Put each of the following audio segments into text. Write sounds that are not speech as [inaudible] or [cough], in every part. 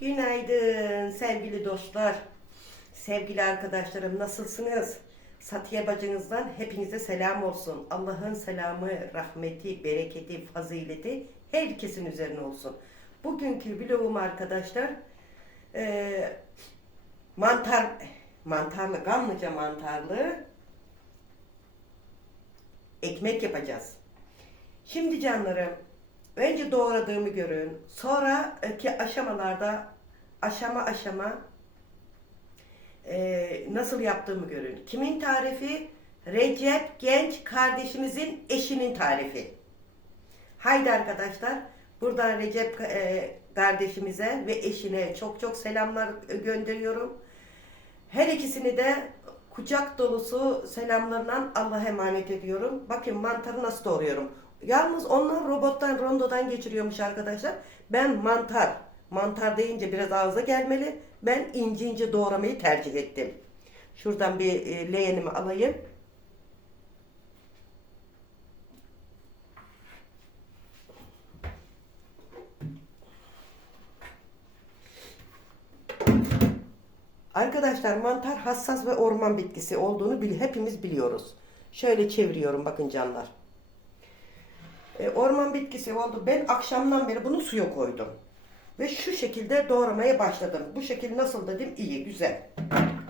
Günaydın sevgili dostlar, sevgili arkadaşlarım nasılsınız? Satiye bacınızdan hepinize selam olsun. Allah'ın selamı, rahmeti, bereketi, fazileti herkesin üzerine olsun. Bugünkü vlogum arkadaşlar eee, mantar, mantarlı, gamlıca mantarlı ekmek yapacağız. Şimdi canlarım, önce doğradığımı görün. Sonraki aşamalarda aşama aşama e, nasıl yaptığımı görün. Kimin tarifi? Recep Genç kardeşimizin eşinin tarifi. Haydi arkadaşlar, buradan Recep e, kardeşimize ve eşine çok çok selamlar gönderiyorum. Her ikisini de kucak dolusu selamlarla Allah'a emanet ediyorum. Bakın mantarı nasıl doğruyorum. Yalnız onlar robottan, rondodan geçiriyormuş arkadaşlar. Ben mantar, mantar deyince biraz ağza gelmeli. Ben ince ince doğramayı tercih ettim. Şuradan bir e, leğenimi alayım. Arkadaşlar mantar hassas ve orman bitkisi olduğunu bil, hepimiz biliyoruz. Şöyle çeviriyorum bakın canlar. E, orman bitkisi oldu. Ben akşamdan beri bunu suya koydum. Ve şu şekilde doğramaya başladım. Bu şekil nasıl dedim? İyi, güzel.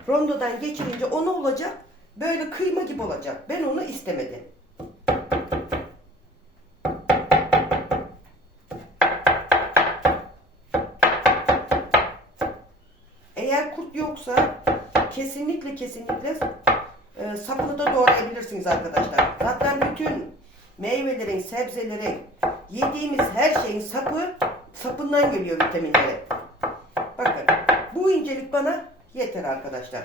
Rondodan geçirince o ne olacak? Böyle kıyma gibi olacak. Ben onu istemedim. Eğer kurt yoksa kesinlikle kesinlikle e, sapını da doğrayabilirsiniz arkadaşlar. Zaten bütün meyvelerin, sebzelerin, yediğimiz her şeyin sapı sapından geliyor vitaminleri. Bakın bu incelik bana yeter arkadaşlar.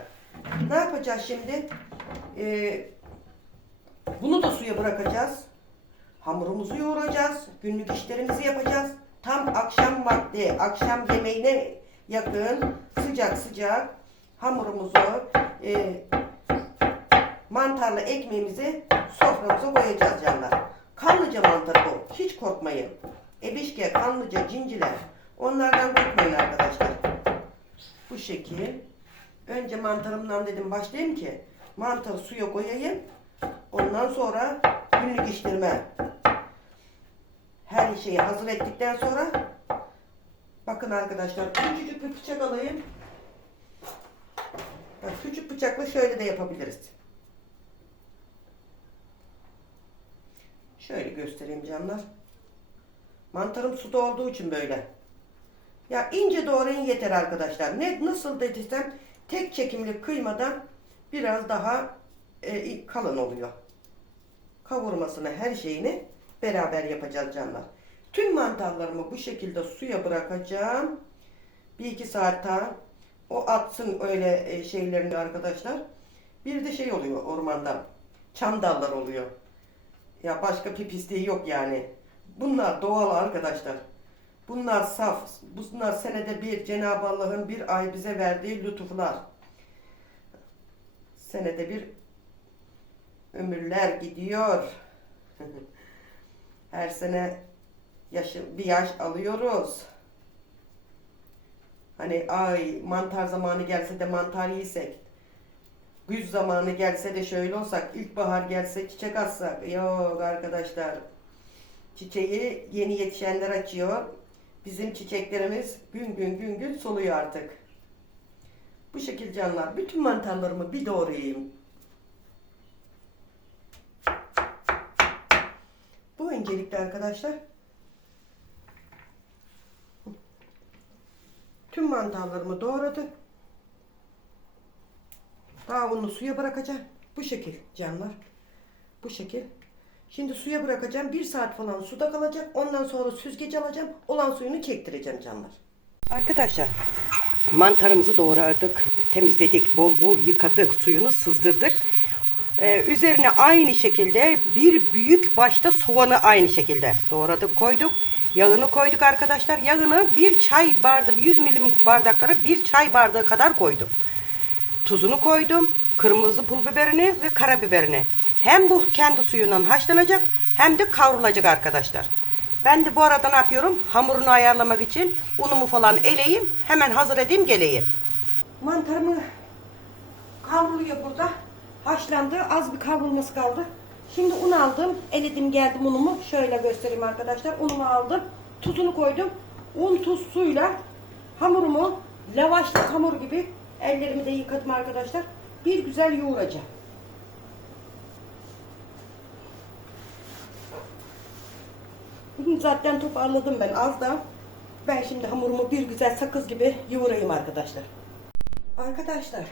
Ne yapacağız şimdi? Ee, bunu da suya bırakacağız. Hamurumuzu yoğuracağız. Günlük işlerimizi yapacağız. Tam akşam vakti, akşam yemeğine yakın sıcak sıcak hamurumuzu e, mantarlı ekmeğimizi soframıza koyacağız canlar. Kanlıca mantarı bu. Hiç korkmayın. Ebişke, kanlıca, cinciler. Onlardan korkmayın arkadaşlar. Bu şekil. Önce mantarımdan dedim başlayayım ki mantarı suya koyayım. Ondan sonra günlük işlerime her şeyi hazır ettikten sonra bakın arkadaşlar küçücük bir bıçak alayım. Bak, küçük bıçakla şöyle de yapabiliriz. Şöyle göstereyim canlar. Mantarım suda olduğu için böyle. Ya ince doğrayın yeter arkadaşlar. Ne nasıl dediysem tek çekimli kıymadan biraz daha e, kalın oluyor. Kavurmasını her şeyini beraber yapacağız canlar. Tüm mantarlarımı bu şekilde suya bırakacağım. Bir iki saat daha o atsın öyle e, şeylerini arkadaşlar. Bir de şey oluyor ormanda. Çam dallar oluyor. Ya başka bir yok yani. Bunlar doğal arkadaşlar. Bunlar saf. Bunlar senede bir Cenab-ı Allah'ın bir ay bize verdiği lütuflar. Senede bir ömürler gidiyor. [laughs] Her sene yaşı, bir yaş alıyoruz. Hani ay mantar zamanı gelse de mantar yesek. Güz zamanı gelse de şöyle olsak, ilkbahar gelse çiçek atsak. Yok arkadaşlar. Çiçeği yeni yetişenler açıyor. Bizim çiçeklerimiz gün gün gün gün soluyor artık. Bu şekil canlar. Bütün mantarlarımı bir doğrayayım. Bu incelikte arkadaşlar. Tüm mantarlarımı doğradı. Daha onu suya bırakacağım. Bu şekil canlar. Bu şekil. Şimdi suya bırakacağım. Bir saat falan suda kalacak. Ondan sonra süzgeç alacağım. Olan suyunu çektireceğim canlar. Arkadaşlar mantarımızı doğradık. Temizledik. Bol bol yıkadık. Suyunu sızdırdık. Ee, üzerine aynı şekilde bir büyük başta soğanı aynı şekilde doğradık koyduk. Yağını koyduk arkadaşlar. Yağını bir çay bardağı 100 milim bardaklara bir çay bardağı kadar koydum. Tuzunu koydum. Kırmızı pul biberini ve karabiberini. Hem bu kendi suyundan haşlanacak hem de kavrulacak arkadaşlar. Ben de bu arada ne yapıyorum? Hamurunu ayarlamak için unumu falan eleyim. Hemen hazır edeyim geleyim. Mantarımı kavruluyor burada. Haşlandı. Az bir kavrulması kaldı. Şimdi un aldım. Eledim geldim unumu. Şöyle göstereyim arkadaşlar. Unumu aldım. Tuzunu koydum. Un, tuz, suyla hamurumu lavaşlı hamur gibi ellerimi de yıkadım arkadaşlar. Bir güzel yoğuracağım. Bugün zaten toparladım ben az da. Ben şimdi hamurumu bir güzel sakız gibi yoğurayım arkadaşlar. Arkadaşlar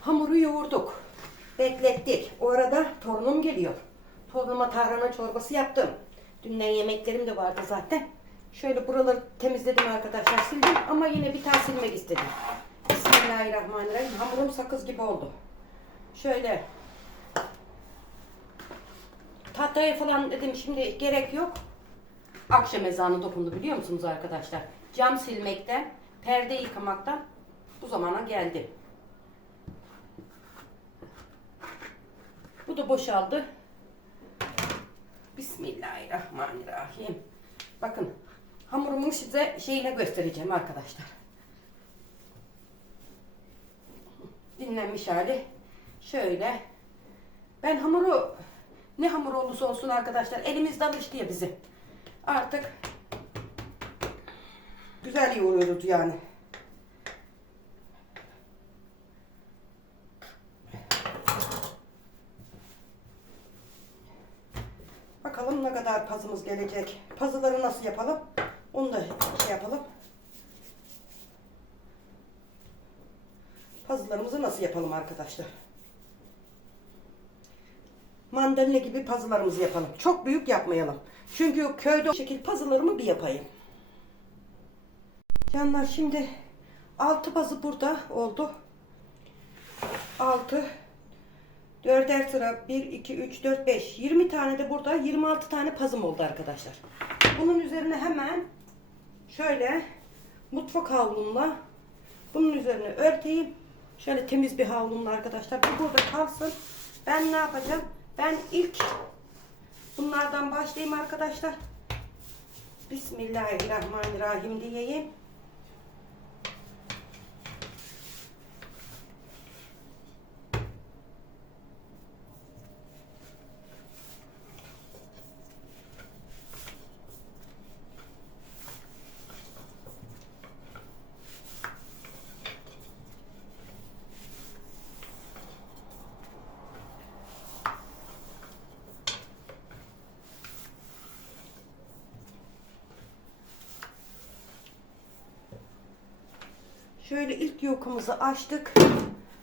hamuru yoğurduk. Beklettik. O arada torunum geliyor. Torunuma tarhana çorbası yaptım. Dünden yemeklerim de vardı zaten. Şöyle buraları temizledim arkadaşlar sildim ama yine bir tane silmek istedim. Bismillahirrahmanirrahim. Hamurum sakız gibi oldu. Şöyle Tahtaya falan dedim şimdi gerek yok. Akşam ezanı dokundu biliyor musunuz arkadaşlar? Cam silmekten, perde yıkamaktan bu zamana geldi. Bu da boşaldı. Bismillahirrahmanirrahim. Bakın hamurumu size şeyine göstereceğim arkadaşlar. Dinlenmiş hali. Şöyle. Ben hamuru ne hamur olursa olsun arkadaşlar elimizde alıştı ya bizi. Artık güzel yoğuruyoruz yani. Bakalım ne kadar pazımız gelecek. Pazıları nasıl yapalım? Onu da şey yapalım. Pazılarımızı nasıl yapalım arkadaşlar? mandalina gibi pazılarımızı yapalım. Çok büyük yapmayalım. Çünkü köyde o şekil pazılarımı bir yapayım. Canlar şimdi 6 pazı burada oldu. 6 Dörder sıra 1, 2, 3, 4, 5 20 tane de burada 26 tane pazım oldu arkadaşlar. Bunun üzerine hemen şöyle mutfak havlumla bunun üzerine örteyim. Şöyle temiz bir havlumla arkadaşlar. Bu burada kalsın. Ben ne yapacağım? Ben ilk bunlardan başlayayım arkadaşlar. Bismillahirrahmanirrahim diyeyim. Şöyle ilk yukumuzu açtık.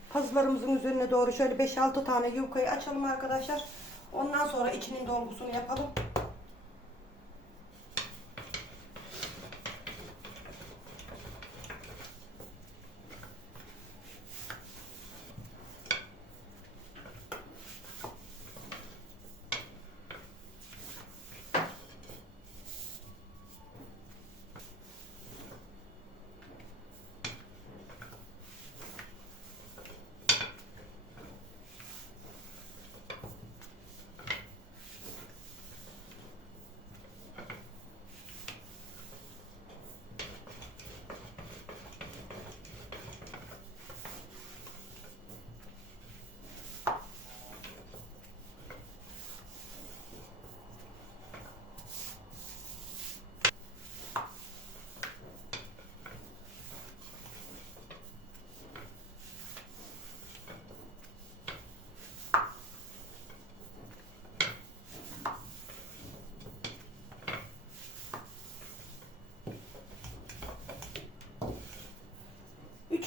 Pazılarımızın üzerine doğru şöyle 5-6 tane yukayı açalım arkadaşlar. Ondan sonra içinin dolgusunu yapalım.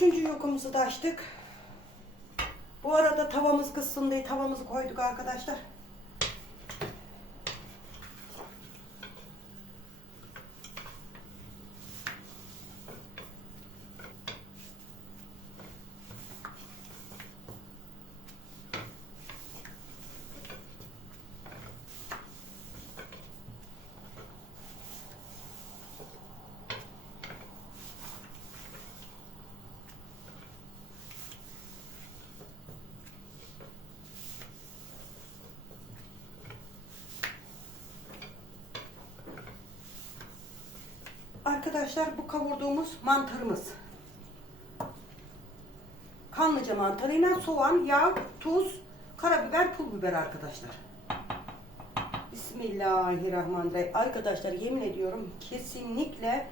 Üçüncü yokumuzu da açtık. Bu arada tavamız kızsın diye tavamızı koyduk arkadaşlar. Arkadaşlar bu kavurduğumuz mantarımız. Kanlıca mantarıyla soğan, yağ, tuz, karabiber, pul biber arkadaşlar. Bismillahirrahmanirrahim. Arkadaşlar yemin ediyorum kesinlikle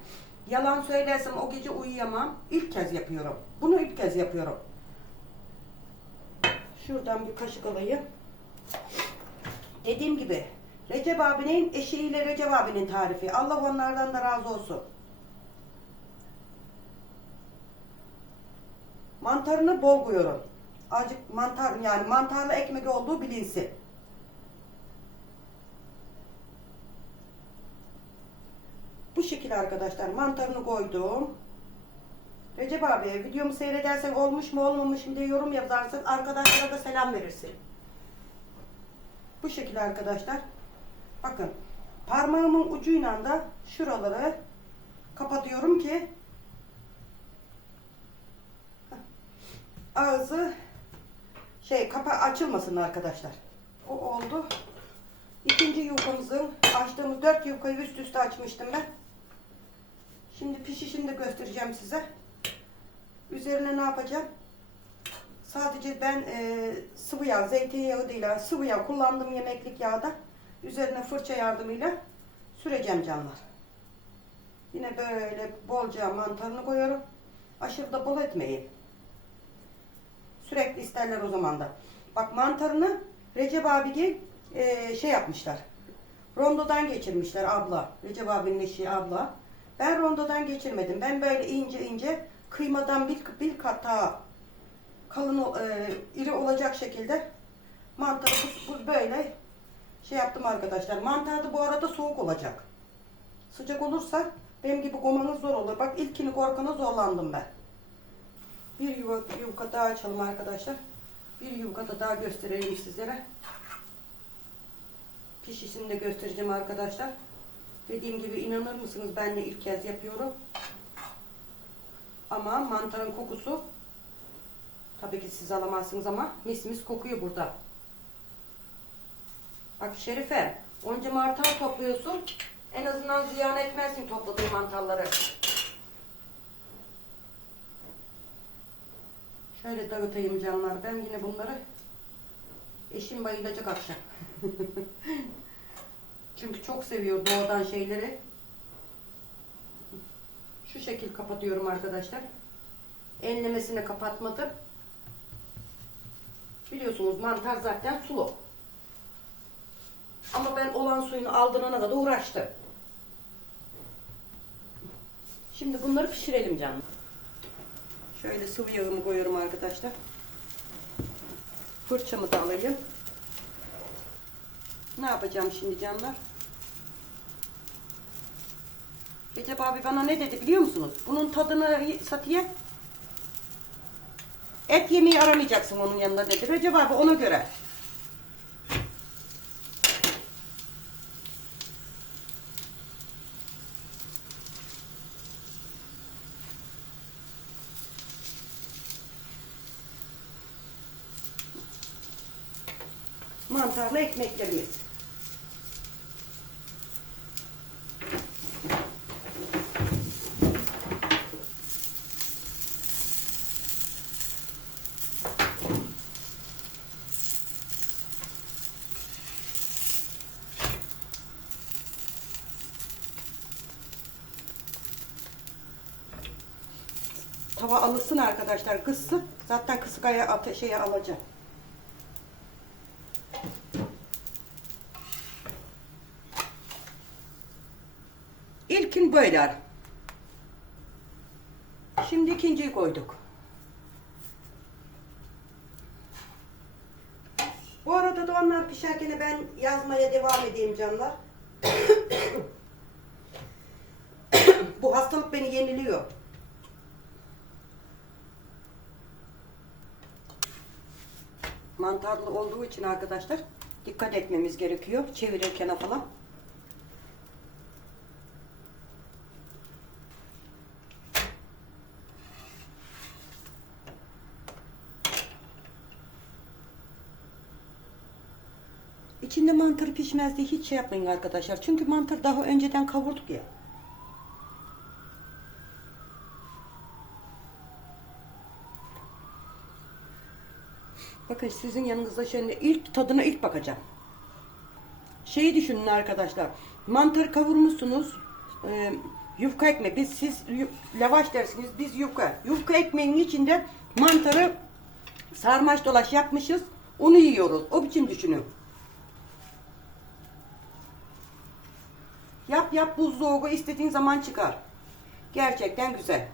yalan söylersem o gece uyuyamam. İlk kez yapıyorum. Bunu ilk kez yapıyorum. Şuradan bir kaşık alayım. Dediğim gibi Recep abinin eşiyle Recep abinin tarifi. Allah onlardan da razı olsun. Mantarını bol koyuyorum. Azıcık mantar yani mantarlı ekmek olduğu bilinsin. Bu şekilde arkadaşlar mantarını koydum. Recep abi videomu seyredersen olmuş mu olmamış mı diye yorum yazarsın. Arkadaşlara da selam verirsin. Bu şekilde arkadaşlar. Bakın parmağımın ucuyla da şuraları kapatıyorum ki ağzı şey kapa açılmasın arkadaşlar. O oldu. İkinci yufkamızın açtığımız dört yufkayı üst üste açmıştım ben. Şimdi pişişini de göstereceğim size. Üzerine ne yapacağım? Sadece ben e, sıvı yağ, zeytinyağı değil, sıvı yağ kullandığım yemeklik yağda üzerine fırça yardımıyla süreceğim canlar. Yine böyle bolca mantarını koyuyorum. Aşırı da bol etmeyin. Sürekli isterler o zaman da. Bak mantarını Recep abi e, şey yapmışlar. Rondodan geçirmişler abla. Recep abinin eşi abla. Ben rondodan geçirmedim. Ben böyle ince ince kıymadan bir, bir kat kalın e, iri olacak şekilde mantarı böyle şey yaptım arkadaşlar. Mantar da bu arada soğuk olacak. Sıcak olursa benim gibi komanız zor olur. Bak ilkini korkana zorlandım ben. Bir yuva, yufka daha açalım arkadaşlar. Bir da daha göstereyim sizlere. Pişişini de göstereceğim arkadaşlar. Dediğim gibi inanır mısınız ben de ilk kez yapıyorum. Ama mantarın kokusu tabii ki siz alamazsınız ama mis mis kokuyor burada. Bak Şerife, onca mantar topluyorsun. En azından ziyan etmezsin topladığın mantarları. Şöyle dağıtayım canlar. Ben yine bunları eşim bayılacak akşam. [laughs] Çünkü çok seviyor doğadan şeyleri. Şu şekil kapatıyorum arkadaşlar. Enlemesine kapatmadım. Biliyorsunuz mantar zaten sulu. Ama ben olan suyunu aldırana kadar uğraştım. Şimdi bunları pişirelim canım. Şöyle sıvı yağımı koyuyorum arkadaşlar. Fırçamı da alayım. Ne yapacağım şimdi canlar? Recep abi bana ne dedi biliyor musunuz? Bunun tadını satıya et yemeği aramayacaksın onun yanında dedi. Recep abi ona göre. Mantarlı ekmeklerimiz. Tava alışsın arkadaşlar kızsın. Zaten kısık aya ateşe alacağım. İlkin böyle. Şimdi ikinciyi koyduk. Bu arada da onlar pişerken ben yazmaya devam edeyim canlar. Bu hastalık beni yeniliyor. Mantarlı olduğu için arkadaşlar dikkat etmemiz gerekiyor çevirirken falan. İçinde mantar pişmez diye hiç şey yapmayın arkadaşlar. Çünkü mantar daha önceden kavurduk ya. Bakın sizin yanınızda şimdi ilk tadına ilk bakacağım. Şeyi düşünün arkadaşlar. Mantarı kavurmuşsunuz. E, yufka ekmek. Biz siz lavaş dersiniz. Biz yufka. Yufka ekmeğinin içinde mantarı sarmaş dolaş yapmışız. Onu yiyoruz. O biçim düşünün. Yap yap buzdolabı istediğin zaman çıkar. Gerçekten güzel.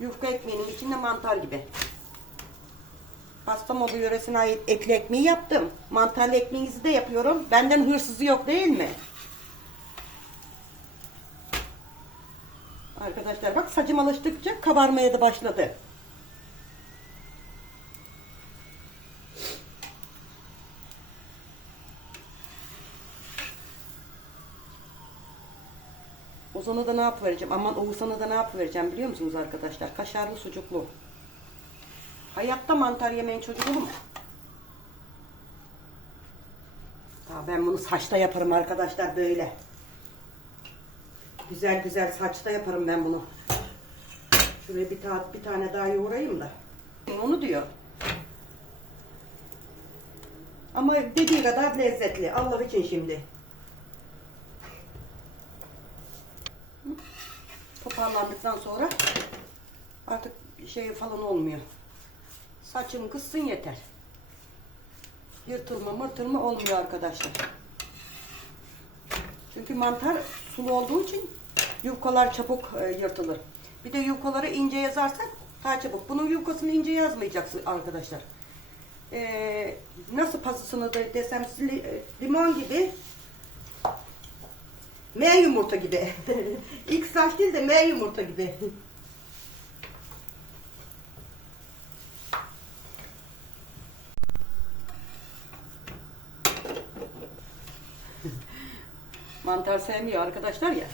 Yufka ekmeğinin içinde mantar gibi. Kastamonu yöresine ait ekli ekmeği yaptım. Mantarlı ekmeğinizi de yapıyorum. Benden hırsızı yok değil mi? Arkadaşlar bak saçım alıştıkça kabarmaya da başladı. Ozan'a da ne yapıvereceğim? Aman Oğuzhan'a da ne yapıvereceğim biliyor musunuz arkadaşlar? Kaşarlı sucuklu. Hayatta mantar yemeyin çocuğu mu? Ya ben bunu saçta yaparım arkadaşlar böyle. Güzel güzel saçta yaparım ben bunu. Şuraya bir, ta bir tane daha yoğurayım da. Onu diyor. Ama dediği kadar lezzetli. Allah için şimdi. Toparlandıktan sonra artık şey falan olmuyor. Saçım kızsın yeter. Yırtılma mırtılma olmuyor arkadaşlar. Çünkü mantar sulu olduğu için yufkalar çabuk e, yırtılır. Bir de yufkaları ince yazarsak daha çabuk. Bunun yufkasını ince yazmayacaksın arkadaşlar. Ee, nasıl pasısını da desem e, limon gibi M yumurta gibi. [laughs] İlk saç değil de M yumurta gibi. Mantar sevmiyor arkadaşlar ya.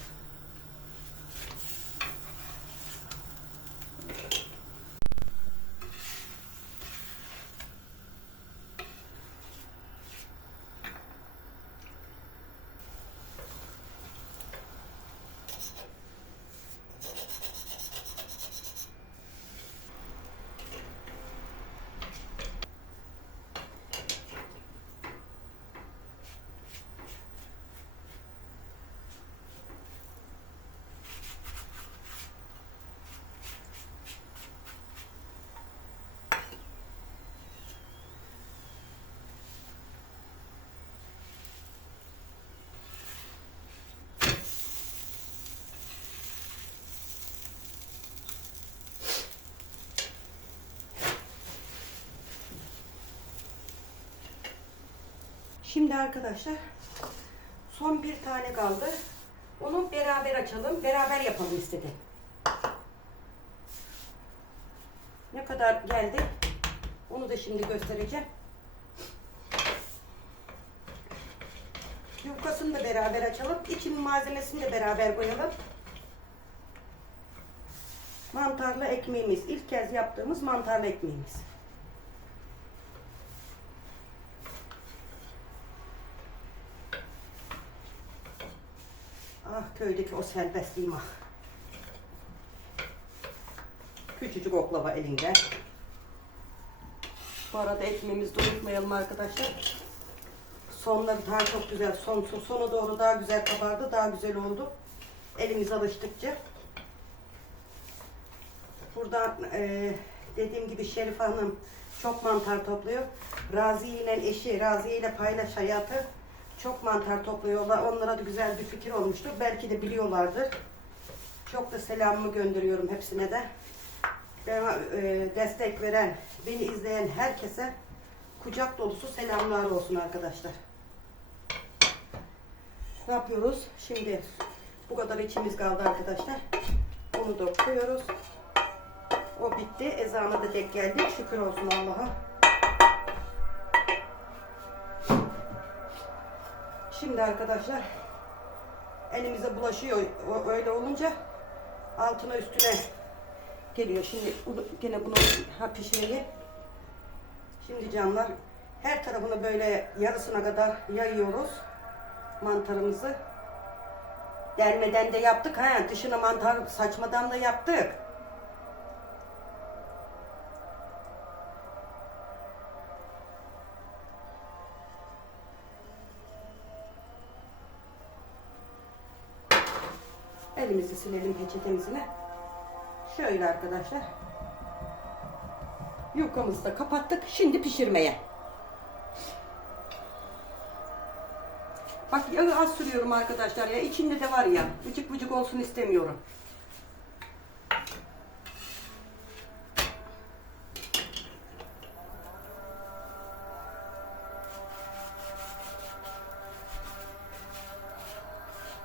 Şimdi arkadaşlar son bir tane kaldı. Onu beraber açalım, beraber yapalım istedim. Ne kadar geldi? Onu da şimdi göstereceğim. Yufkasını da beraber açalım. İçinin malzemesini de beraber koyalım. Mantarlı ekmeğimiz. ilk kez yaptığımız mantarlı ekmeğimiz. Ah köydeki o serbestliğim ah. Küçücük oklava elinde. Bu arada ekmeğimizi de unutmayalım arkadaşlar. Sonları daha çok güzel, son, son- sona doğru daha güzel kabardı, daha güzel oldu. Elimiz alıştıkça. Burada e, dediğim gibi Şerif Hanım çok mantar topluyor. Raziye ile eşi, Raziye ile paylaş hayatı çok mantar topluyorlar. Onlara da güzel bir fikir olmuştur. Belki de biliyorlardır. Çok da selamımı gönderiyorum hepsine de. Bana e, destek veren, beni izleyen herkese kucak dolusu selamlar olsun arkadaşlar. Ne yapıyoruz? Şimdi bu kadar içimiz kaldı arkadaşlar. Onu da koyuyoruz. O bitti. Ezana da denk geldi. Şükür olsun Allah'a. Şimdi arkadaşlar elimize bulaşıyor. Öyle olunca altına üstüne geliyor. Şimdi gene bunu ha pişireyim. Şimdi canlar her tarafını böyle yarısına kadar yayıyoruz mantarımızı. Delmeden de yaptık ha. Dışına mantar saçmadan da yaptık. Elimizi silelim peçetemizle. Şöyle arkadaşlar. Yufkamızı da kapattık. Şimdi pişirmeye. Bak yağı az sürüyorum arkadaşlar ya. İçinde de var ya. Vıcık vıcık olsun istemiyorum.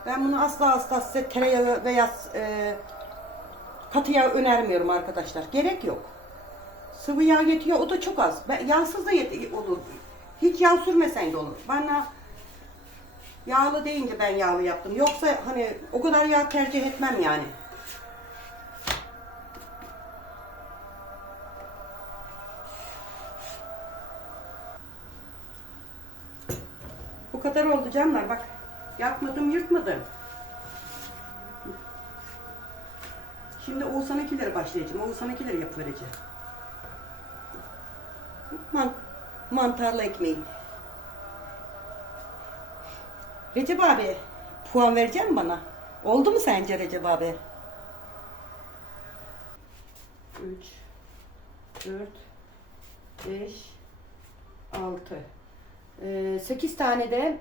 Ben bunu asla asla size tereyağı veya e, katı yağ önermiyorum arkadaşlar. Gerek yok. Sıvı yağ yetiyor. O da çok az. Ben, yağsız da yet- olur. Hiç yağ sürmesen de olur. Bana yağlı deyince ben yağlı yaptım. Yoksa hani o kadar yağ tercih etmem yani. Bu kadar oldu canlar bak. Yapmadım yırtmadım. Şimdi Oğuzhan'ınkileri başlayacağım. Oğuzhan'ınkileri yapıvereceğim. Man mantarlı ekmeği. Recep abi puan verecek misin bana? Oldu mu sence Recep abi? 3 4 5 6 8 tane de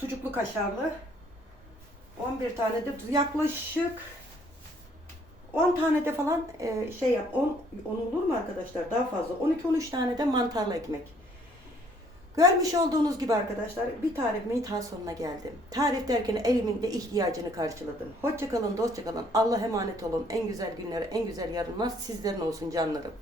sucuklu kaşarlı 11 tane de yaklaşık 10 tane de falan e, şey yap 10 10 olur mu arkadaşlar daha fazla 12 13 tane de mantarlı ekmek. Görmüş olduğunuz gibi arkadaşlar bir tarifimin daha sonuna geldim. Tarif derken elimin de ihtiyacını karşıladım. Hoşça kalın, dostça kalın. Allah emanet olun. En güzel günler, en güzel yarınlar sizlerin olsun canlarım.